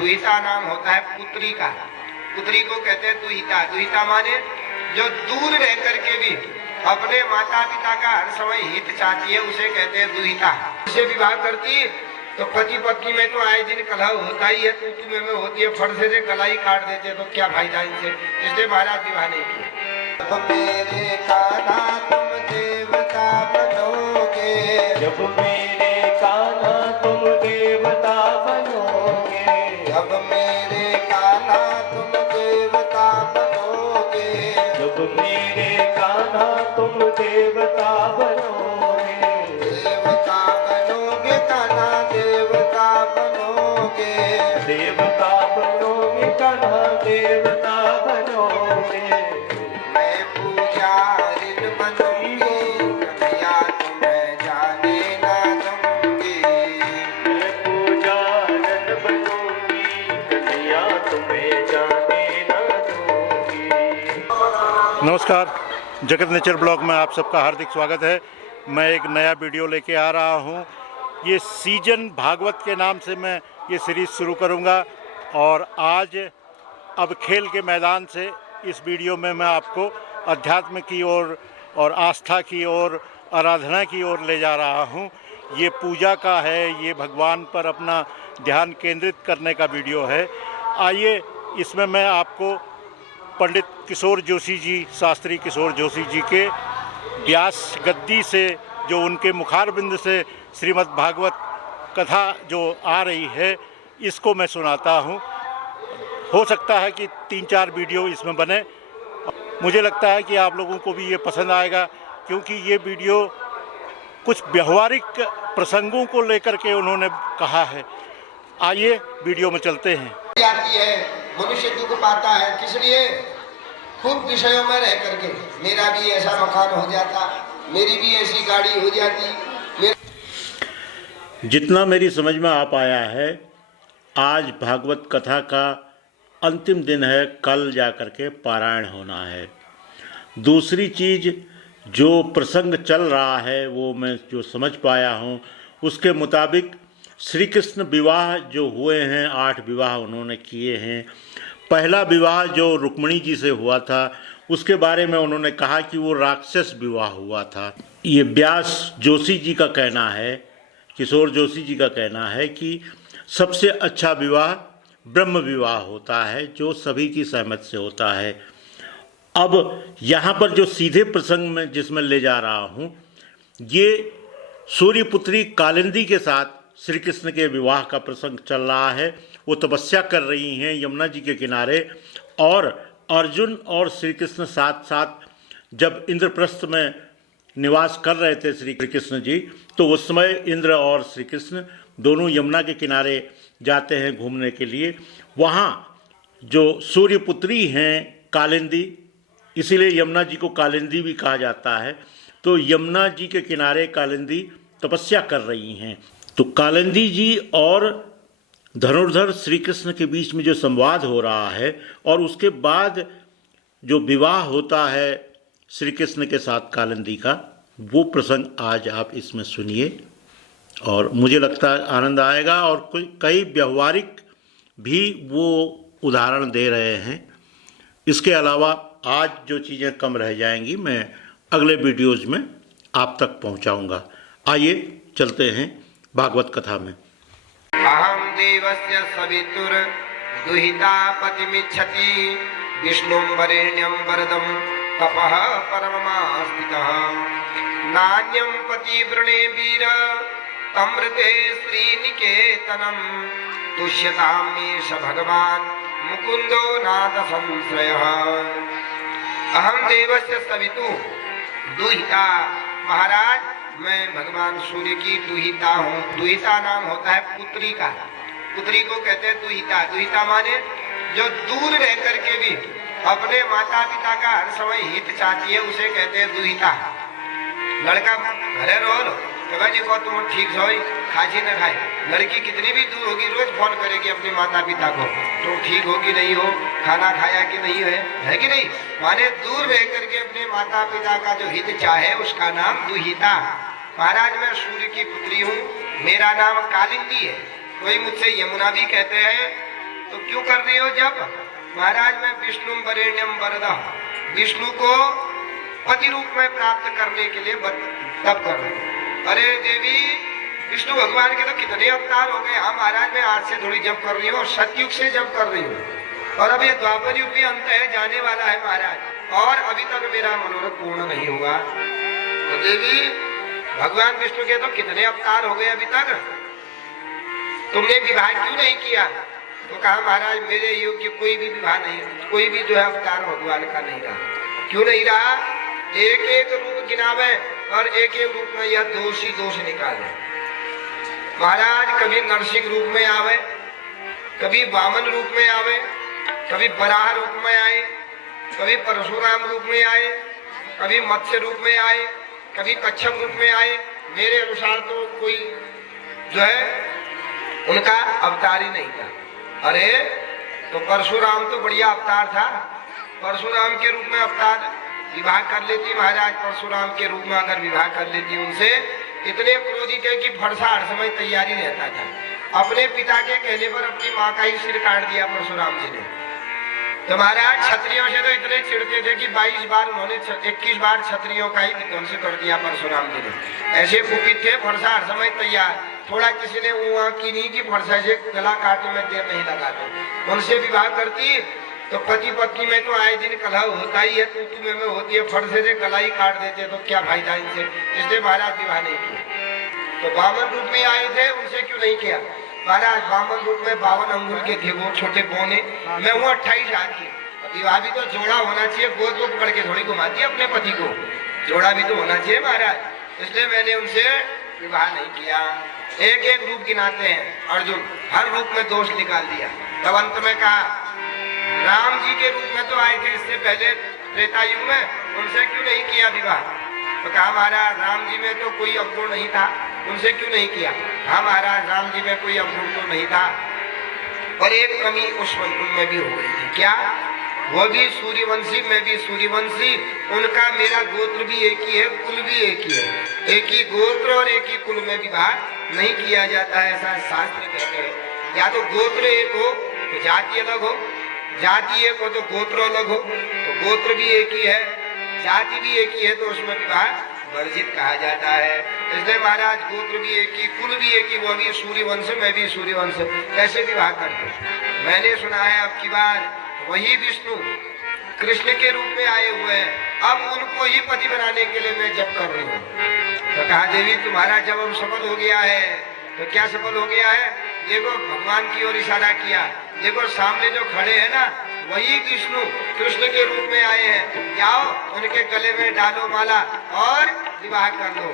दुहिता नाम होता है पुत्री का। पुत्री को कहते हैं दुहिता। दुहिता माने जो दूर रह करके भी अपने माता पिता का हर समय हित चाहती है, उसे कहते हैं दुहिता। उसे विवाह करती तो पति पत्नी में तो आए दिन कलह होता ही है, तू में होती है, फर्जे से कलाई काट देते तो क्या फायदा इनसे, इसलिए महाराज विवाह नहीं किया। मेरे कान्हा तुम देवता बनोगे, जब मेरे कान्हा तुम देवता बनोगे, जब मेरे कान्हा तुम देवता बनोगे, जब मेरे कान्हा तुम देवता बनोगे, देवता बनोगे कान्हा देवता बनोगे, देवता बनोगे कान्हा देवता बनोगे। मैं पुजारिन बनूंगी कन्हैया तुम्हें जाने ना दूंगी, मैं पूजारन बनूंगी कन्हैया तुम्हें जाने न दूंगी। नमस्कार, जगत नेचर ब्लॉग में आप सबका हार्दिक स्वागत है। मैं एक नया वीडियो लेके आ रहा हूँ। ये सीजन भागवत के नाम से मैं ये सीरीज़ शुरू करूँगा और आज अब खेल के मैदान से इस वीडियो में मैं आपको अध्यात्म की ओर और आस्था की ओर, आराधना की ओर ले जा रहा हूँ। ये पूजा का है, ये भगवान पर अपना ध्यान केंद्रित करने का वीडियो है। आइए इसमें मैं आपको पंडित किशोर जोशी जी, शास्त्री किशोर जोशी जी के व्यास गद्दी से जो उनके मुखारबिंद से श्रीमद् भागवत कथा जो आ रही है, इसको मैं सुनाता हूँ। हो सकता है कि 3-4 वीडियो इसमें बने। मुझे लगता है कि आप लोगों को भी ये पसंद आएगा, क्योंकि ये वीडियो कुछ व्यवहारिक प्रसंगों को लेकर के उन्होंने कहा है। आइए वीडियो में चलते हैं। आती है, मनुष्य दुख पाता है, किस लिए? खूब विषयों में रह करके मेरा भी ऐसा मकान हो जाता, मेरी भी ऐसी गाड़ी हो जाती। जितना मेरी समझ में आ पाया है, आज भागवत कथा का अंतिम दिन है, कल जा कर के पारायण होना है। दूसरी चीज़ जो प्रसंग चल रहा है वो मैं जो समझ पाया हूँ, उसके मुताबिक श्री कृष्ण विवाह जो हुए हैं, 8 विवाह उन्होंने किए हैं। पहला विवाह जो रुक्मिणी जी से हुआ था, उसके बारे में उन्होंने कहा कि वो राक्षस विवाह हुआ था। ये व्यास जोशी जी का कहना है, किशोर जोशी जी का कहना है कि सबसे अच्छा विवाह ब्रह्म विवाह होता है, जो सभी की सहमति से होता है। अब यहाँ पर जो सीधे प्रसंग में जिसमें ले जा रहा हूँ, ये सूर्यपुत्री कालिंदी के साथ श्री कृष्ण के विवाह का प्रसंग चल रहा है। वो तपस्या कर रही हैं यमुना जी के किनारे, और अर्जुन और श्री कृष्ण साथ साथ जब इंद्रप्रस्थ में निवास कर रहे थे श्री कृष्ण जी, तो उस समय इंद्र और श्री कृष्ण दोनों यमुना के किनारे जाते हैं घूमने के लिए। वहाँ जो सूर्यपुत्री हैं कालिंदी, इसीलिए यमुना जी को कालिंदी भी कहा जाता है, तो यमुना जी के किनारे कालिंदी तपस्या कर रही हैं। तो कालिंदी जी और धनुर्धर श्री कृष्ण के बीच में जो संवाद हो रहा है, और उसके बाद जो विवाह होता है श्री कृष्ण के साथ कालिंदी का, वो प्रसंग आज आप इसमें सुनिए और मुझे लगता है आनंद आएगा। और कई व्यवहारिक भी वो उदाहरण दे रहे हैं। इसके अलावा आज जो चीज़ें कम रह जाएंगी, मैं अगले वीडियोज़ में आप तक पहुंचाऊंगा। आइए चलते हैं भागवत कथा में। अहम देवस्य सवितुर दुहिता पतिमिच्छति, विष्णुं वरेण्यं वरदं तपः परममास्तितः, नान्यं पतिवृणे वीर तमृते श्रीनिकेतनं, तुष्यतां मेष भगवान् मुकुंदो नाथ संश्रयः। अहम देवस्य सवितु दुहिता, महाराज मैं भगवान सूर्य की दुहिता हूँ। दुहिता नाम होता है पुत्री का। पुत्री को कहते हैं दुहिता। दुहिता माने जो दूर रह करके भी अपने माता पिता का हर समय हित चाहती है, उसे कहते हैं दुहिता। लड़का घरे रहो तो भाई देखो तुम ठीक हो, खाजी न खाए, लड़की कितनी भी दूर होगी रोज फोन करेगी अपने माता पिता को, तुम ठीक हो कि नहीं हो, खाना खाया कि नहीं है कि नहीं। माने दूर रह करके अपने माता पिता का जो हित चाहे, उसका नाम दुहिता। महाराज मैं सूर्य की पुत्री हूँ, मेरा नाम कालिंदी है। कोई मुझसे यमुना भी कहते हैं, तो क्यों कर रही हो जब? महाराज मैं विष्णु वरेण्यम वरदा, विष्णु को पति रूप में प्राप्त करने के लिए तब कर रहे हो। अरे देवी, विष्णु भगवान के तो कितने अवतार हो गए। हाँ महाराज मैं आज से थोड़ी जब कर रही हूँ, सतयुग से जब कर रही हूँ, और अब ये द्वापर युग भी अंत है, जाने वाला है महाराज, और अभी तक मेरा मनोरथ पूर्ण नहीं हुआ। तो देवी भगवान विष्णु के तो कितने अवतार हो गए अभी तक, तुमने विवाह क्यों नहीं किया? तो कहा महाराज मेरे योग्य कोई भी विवाह नहीं, कोई भी जो है अवतार भगवान का नहीं रहा। क्यों नहीं रहा? एक एक रूप गिनावे और एक एक रूप में यह दोष ही दोष निकाले। महाराज कभी नरसिंह रूप में आवे, कभी वामन रूप में आवे, कभी बराह रूप में आए, कभी परशुराम रूप में आए, कभी मत्स्य रूप में आए, कभी कच्छप रूप में आए। मेरे अनुसार तो कोई जो है उनका अवतार ही नहीं था। अरे तो परशुराम तो बढ़िया अवतार था, परशुराम के रूप में अवतार विवाह कर लेती महाराज, परशुराम के रूप में अगर विवाह कर लेती उनसे, इतने क्रोधित है कि फरसा हर समय तैयारी रहता था। अपने पिता के कहने पर अपनी माँ का ही सिर काट दिया परशुराम जी ने। तो महाराज क्षत्रियों से तो इतने चिढ़ते थे कि 22 बार उन्होंने 21 बार क्षत्रियों का ही विध्वंस कर दिया परशुराम जी ने। ऐसे कुपित थे, फरसा हर समय तैयार। थोड़ा किसी ने वहाँ की नहीं कि फरसा से गला काटने में देर नहीं लगाते। उनसे विवाह करती तो पति पत्नी में तो आए दिन कलह होता ही है, तू में होती है, फरसे से गला ही काट देते तो क्या फायदा इनसे, इसलिए महाराज विवाह नहीं किया। तो वामन रूप में आए थे, उनसे क्यों नहीं किया? महाराज वामन रूप में 52 अंगुल के थे वो छोटे पौने, मैं हूँ 28 हाथ की। विवाह भी तो जोड़ा होना चाहिए, गोद को पकड़ के थोड़ी घुमाती है अपने पति को, जोड़ा भी तो होना चाहिए महाराज, इसलिए मैंने उनसे विवाह नहीं किया। एक एक रूप गिनाते हैं अर्जुन, हर रूप में दोष निकाल दिया। तब अंत में कहा राम जी के रूप में तो आए थे इससे पहले त्रेता युग में, उनसे क्यों नहीं किया विवाह? तो कहा महाराज राम जी में तो कोई अवगुण नहीं था, उनसे क्यों नहीं किया? हाँ महाराज राम जी में कोई अवगुण तो नहीं था, और एक कमी उनमें भी हो गई थी। क्या? वो भी सूर्यवंशी, मैं भी सूर्यवंशी, उनका मेरा गोत्र भी एक ही है, कुल भी एक ही है। एक ही गोत्र और एक ही कुल में विवाह नहीं किया जाता है, ऐसा शास्त्र कहते हैं। या तो गोत्र एक हो तो जाति अलग हो, जाति एक हो तो गोत्र अलग हो, तो गोत्र भी एक ही है, जाति भी एक ही है, तो उसमें विवाह वर्जित कहा जाता है। इसलिए महाराज गोत्र भी एक ही, कुल भी एक ही, वो भी सूर्यवंश, मैं भी सूर्यवंश, कैसे विवाह करते? मैंने सुना है अब की बार वही विष्णु कृष्ण के रूप में आए हुए हैं, अब उनको ही पति बनाने के लिए मैं जप कर रही हूँ। तो कहा देवी तुम्हारा जब हम सफल हो गया है, तो क्या सफल हो गया है? देखो भगवान की ओर इशारा किया, देखो सामने जो खड़े हैं ना वही विष्णु कृष्ण के रूप में आए हैं, जाओ उनके गले में डालो माला और विवाह कर लो।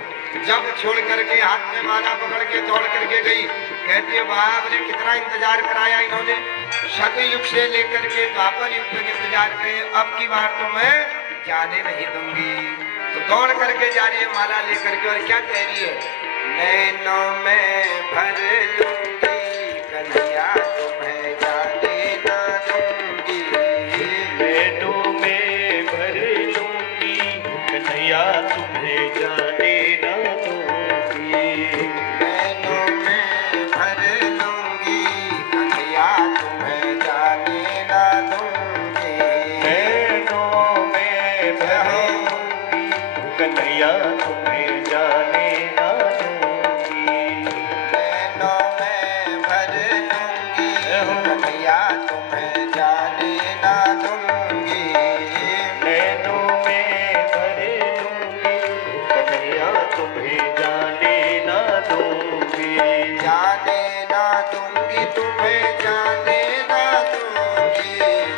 जब छोड़ करके हाथ में माला पकड़ के दौड़ करके गई, कहती है बाप रे कितना इंतजार कराया इन्होंने, सतयुग से लेकर के द्वापर युग तक इंतजार करे, अब की बार तो मैं जाने नहीं दूंगी। तो दौड़ करके जा रही है माला लेकर के, और क्या कह रही है? नैनों में भर लूंगी कन्हैया तुम्हें जाने ना दूंगी, नैनों में भर लूंगी कन्हैया तुम्हें जाने ना दूंगी, नैनों में भर लूंगी कन्हैया तुम्हें जाने ना दूंगी, नैनों में भर लूंगी कन्हैया तुम्हें जाने ना दूंगी, नैनों में भर लूंगी कन्हैया तुम्हें जाने ना दूंगी, नैनों में भर लूंगी कन्हैया तुम्हें जाने ना दूंगी, जाने ना दूंगी तुम्हें जाने ना दूंगी,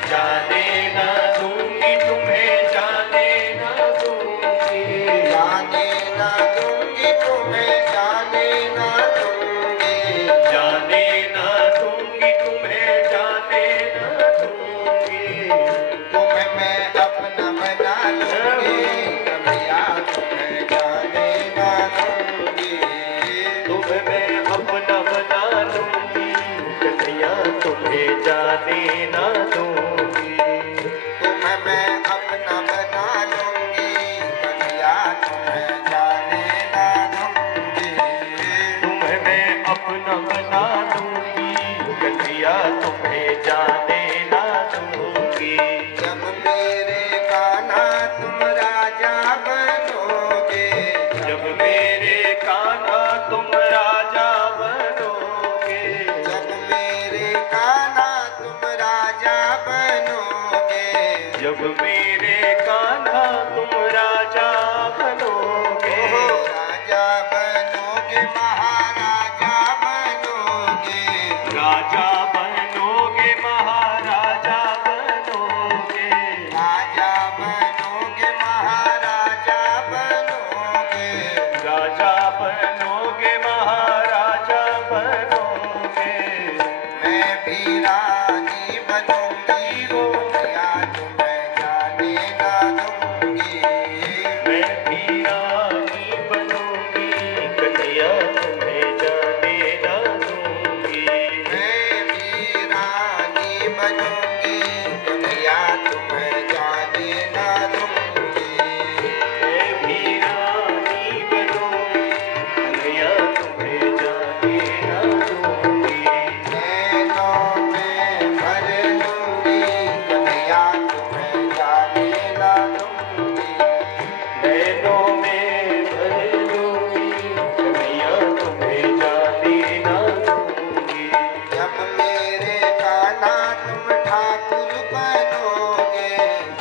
जाने ना दूंगी तुम्हें जाने ना दूंगी, जाने ना दूंगी तुम्हें जाने ना दूंगी, जाने ना दूंगी तुम्हें जाने ना दूंगी, तुम्हें मैं अपना बना लूंगी कन्हैया तुम्हें जाने ना दूंगी, तुम्हें मैं अपना बना लूंगी कन्हैया तुम्हें जाने ना दूंगी, तुम्हें मैं अपना बना लूंगी कन्हैया तुम्हें जाने ना दूंगी, तुम्हें मैं अपना बना लूंगी कन्हैया तुम्हें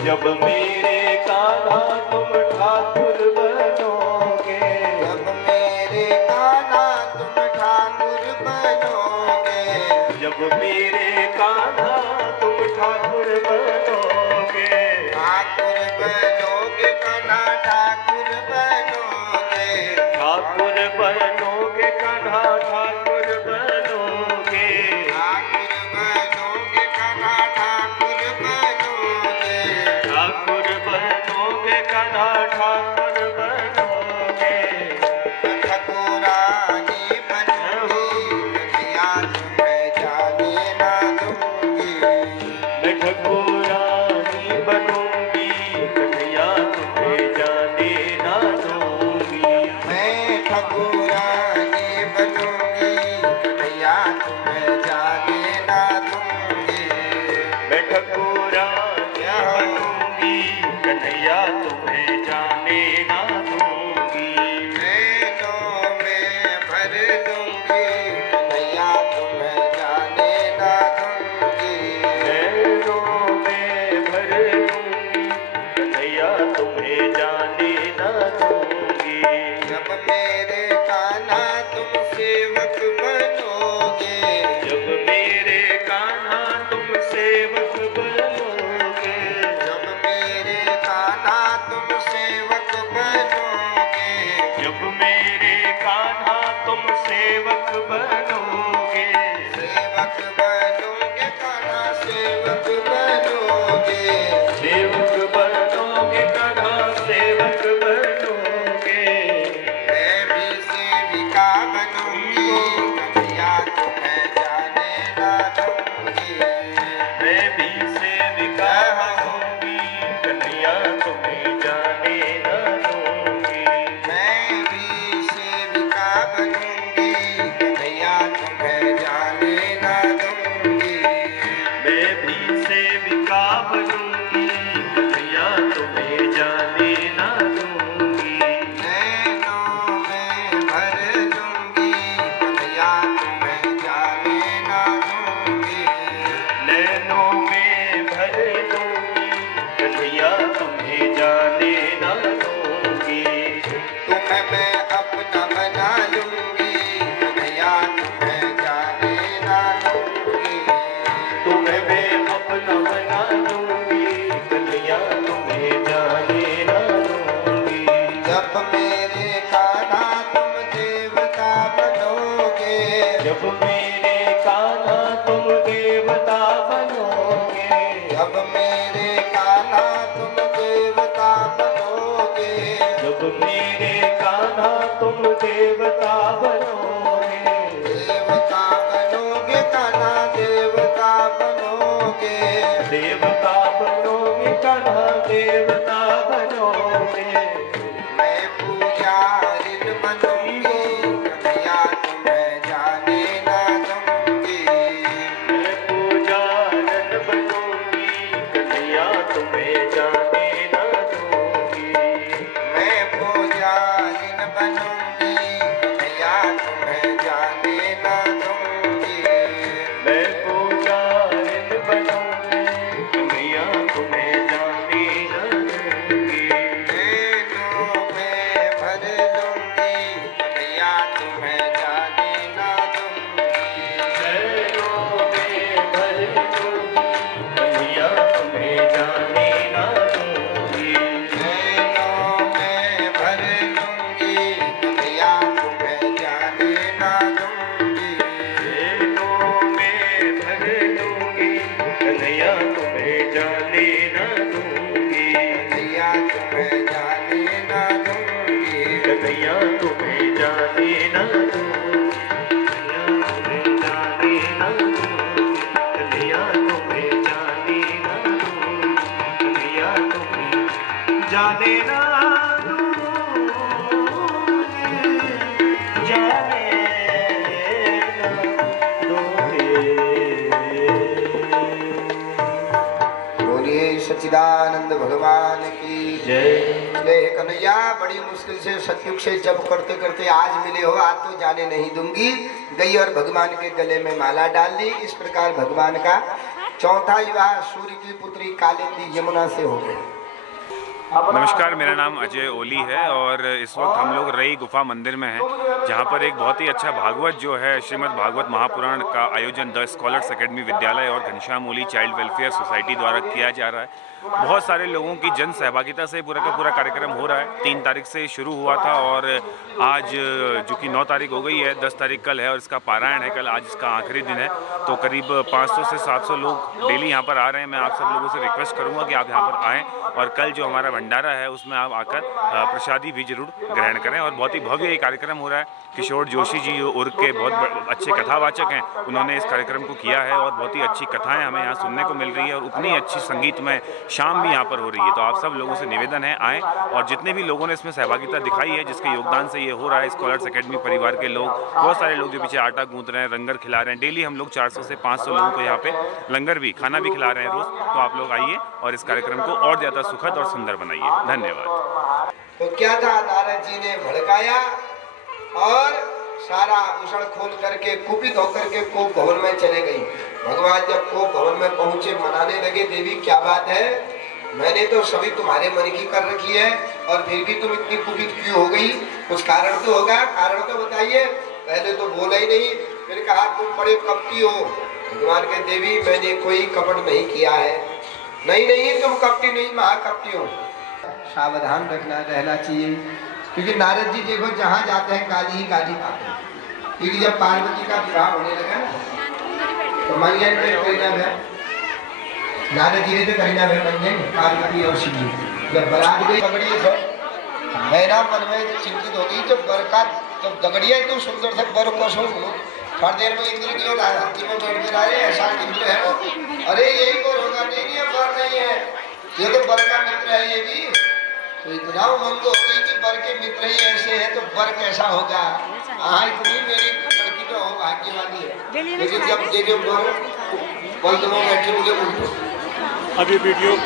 जब मेरे कान्हा तुम ठाकुर बनोगे, जब मेरे कान्हा तुम ठाकुर बनोगे, जब मेरे कान्हा तुम ठाकुर बनोगे, ठाकुर बनोगे कान्हा ठाकुर बनोगे, ठाकुर बनोगे कान्हा ठाकुर बनोगे, ठाकुर बनोगे कान्हा ठाकुर बनोगे, ठाकुर बनोगे कान्हा ठाकुर बनोगे, ठाकुरानी बनूंगी कन्हैया तुम्हें जाने ना दूंगी, मैं ठाकुरानी बनूंगी कन्हैया तुम्हें जाने ना दूंगी, मैं ठाकुरानी बनूंगी कन्हैया तुम्हें जाने ना दूंगी, मैं ठाकुरानी बनूंगी कन्हैया तुम्हें जाने ना दूंगी, नैनों में भर दूंगी कन्हैया तुम्हें जाने ना दूंगी, नैनों में भर दूंगी कन्हैया तुम्हें जाने ना दूंगी, जब मेरे कान्हा तुम सेवक बनोगे, जब मेरे कान्हा तुम सेवक बनोगे, जब मेरे कान्हा तुम सेवक बनोगे, जब मेरे कान्हा तुम सेवक बनोगे, सेवक बनोगे कान्हा सेवक बनोगे, सेवक बनोगे कान्हा सेवक बनोगे, मैं भी सेविका बनूंगी कन्हैया तुम्हें जाने ना दूंगी, मैं भी सेविका बनूंगी कन्हैया तुम्हें जाने ना दूंगी, मैं भी सेविका बनूंगी कन्हैया तुम्हें जाने ना दूंगी, मैं भी सेविका बनूंगी कन्हैया तुम्हें जाने ना दूंगी, नैनों में भर दूंगी कन्हैया तुम्हें जाने ना दूंगी, नैनों में भर दूंगी कन्हैया तुम्हें जाने ना दूंगी, तुम्हें मैं अपना बना लूंगी कन्हैया तुम्हें जाने ना दूंगी, तुम्हें मैं अपना बना दूंगी कन्हैया तुम्हें जाने ना दूंगी, जब मेरे कान्हा तुम देवता बनोगे, जब मेरे कान्हा तुम देवता बनोगे, जब मेरे कान्हा तुम देवता बनोगे, जब मेरे कान्हा तुम देवता बनोगे, देवता बनोगे कान्हा देवता बनोगे, देवता बनोगे कान्हा देवता बनोगे, मैं पूजारिन बनूंगी कन्हैया तुम्हें जाने ना दूंगी, मैं पूजारन बनूंगी कन्हैया तुम्हें जाने ना दूंगी, मैं पूजारिन बनूंगी कन्हैया तुम्हें जाने ना दूंगी, मैं पूजारन बनूंगी कन्हैया तुम्हें जाने ना दूंगी, नैनों में भर दूंगी कन्हैया तुम्हें जाने ना दूंगी, नैनों में भर दूंगी कन्हैया तुम्हें जाने ना दूंगी, नैनों में भर दूंगी कन्हैया तुम्हें जाने ना दूंगी, नैनों में भर दूंगी कन्हैया तुम्हें जाने ना दूंगी, कन्हैया तुम्हें जाने ना दूंगी, कन्हैया तुम्हें जाने ना दूंगी, कन्हैया तुम्हें जाने ना दूंगी, कन्हैया तुम्हें जाने ना दूंगी, जाने ना दूंगी। बोलिए सच्चिदानंद भगवान की जय। ले कन्हैया बड़ी मुश्किल से सतयुग से जब करते करते आज मिले हो, आज तो जाने नहीं दूंगी। गई और भगवान के गले में माला डाल दी। इस प्रकार भगवान का चौथा विवाह सूर्य की पुत्री कालिंदी यमुना से हो गया। नमस्कार, मेरा नाम अजय ओली है और इस वक्त हम लोग रई गुफा मंदिर में हैं, जहां पर एक बहुत ही अच्छा भागवत जो है श्रीमद् भागवत महापुराण का आयोजन द स्कॉलर्स एकेडमी विद्यालय और घनश्याम ओली चाइल्ड वेलफेयर सोसाइटी द्वारा किया जा रहा है। बहुत सारे लोगों की जन सहभागिता से पूरा का पूरा कार्यक्रम हो रहा है। 3 तारीख से शुरू हुआ था और आज जो कि 9 तारीख हो गई है, 10 तारीख कल है और इसका पारायण है कल। आज इसका आखिरी दिन है, तो करीब 500 से 700 लोग डेली यहाँ पर आ रहे हैं। मैं आप सब लोगों से रिक्वेस्ट करूँगा कि आप यहाँ पर आएँ और कल जो हमारा भंडारा है उसमें आप आकर प्रसादी भी जरूर ग्रहण करें। और बहुत ही भव्य ये कार्यक्रम हो रहा है। किशोर जोशी जी उर्ग के बहुत अच्छे कथावाचक हैं, उन्होंने इस कार्यक्रम को किया है और बहुत ही अच्छी कथाएं हमें यहाँ सुनने को मिल रही है और उतनी अच्छी संगीतमय शाम भी यहाँ पर हो रही है। तो आप सब लोगों से निवेदन है, आएँ और जितने भी लोगों ने इसमें सहभागिता दिखाई है, जिसके योगदान से ये हो रहा है, स्कॉलर्स एकेडमी परिवार के लोग, बहुत सारे लोग जो पीछे आटा गूंथ रहे हैं, लंगर खिला रहे हैं। डेली हम लोग 400 से 500 लोगों को यहाँ पे लंगर भी, खाना भी खिला रहे हैं रोज। तो आप लोग आइए और इस कार्यक्रम को और ज़्यादा सुखद और सुंदर बनाइए। धन्यवाद। तो क्या था, नारद जी ने भड़काया और सारा उछल खोल करके कुपित होकर के कोप भवन में चले गई। भगवान जब कोप भवन में पहुंचे, मनाने लगे, देवी क्या बात है, मैंने तो सभी तुम्हारे मन की कर रखी है और फिर भी तुम इतनी कुपित क्यों हो गई? कुछ कारण तो होगा, कारण तो बताइए। पहले तो बोला ही नहीं, फिर कहा तुम बड़े कपटी हो। भगवान के देवी मैंने कोई कपट नहीं किया है। नहीं नहीं, तुम कपटी नहीं, महाकपटी हो। सावधान रहना चाहिए, क्योंकि नारद जी देखो जहाँ जाते हैं काली ही काली पाते हैं। क्योंकि जब पार्वती का विवाह होने लगा ना, तो मंगन पे करीना है, नारद जी ने तो करीना है मंगन, पार्वती और शिव जी जब बारात गई दगड़िए सब मेरा मन में चिंतित हो गई। जब बर का जब दगड़िया तो सुंदर था, बर को सोच लो थोड़ी देर में इंद्र की ओर हाथी में बैठ कर आए, ऐसा इंद्र है वो। अरे यही बर होगा, नहीं बर नहीं है, ये तो बर का मित्र है ये भी। तो इतना उमंग हो गई कि बर के मित्र ही ऐसे हैं तो बर कैसा होगा। हाँ, इतनी मेरी लड़की तो हो भाग्यवानी है, लेकिन जब देखे बर बंद में बैठे होंगे उनको। अभी वीडियो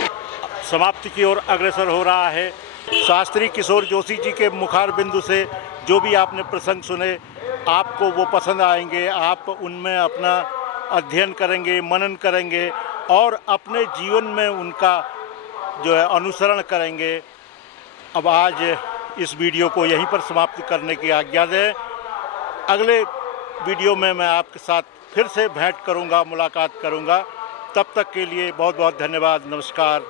समाप्ति की ओर अग्रसर हो रहा है। शास्त्री किशोर जोशी जी के मुखार बिंदु से जो भी आपने प्रसंग सुने, आपको वो पसंद आएंगे। आप उनमें अपना अध्ययन करेंगे, मनन करेंगे और अपने जीवन में उनका जो है अनुसरण करेंगे। अब आज इस वीडियो को यहीं पर समाप्त करने की आज्ञा दें। अगले वीडियो में मैं आपके साथ फिर से भेंट करूंगा, मुलाकात करूंगा। तब तक के लिए बहुत बहुत धन्यवाद। नमस्कार।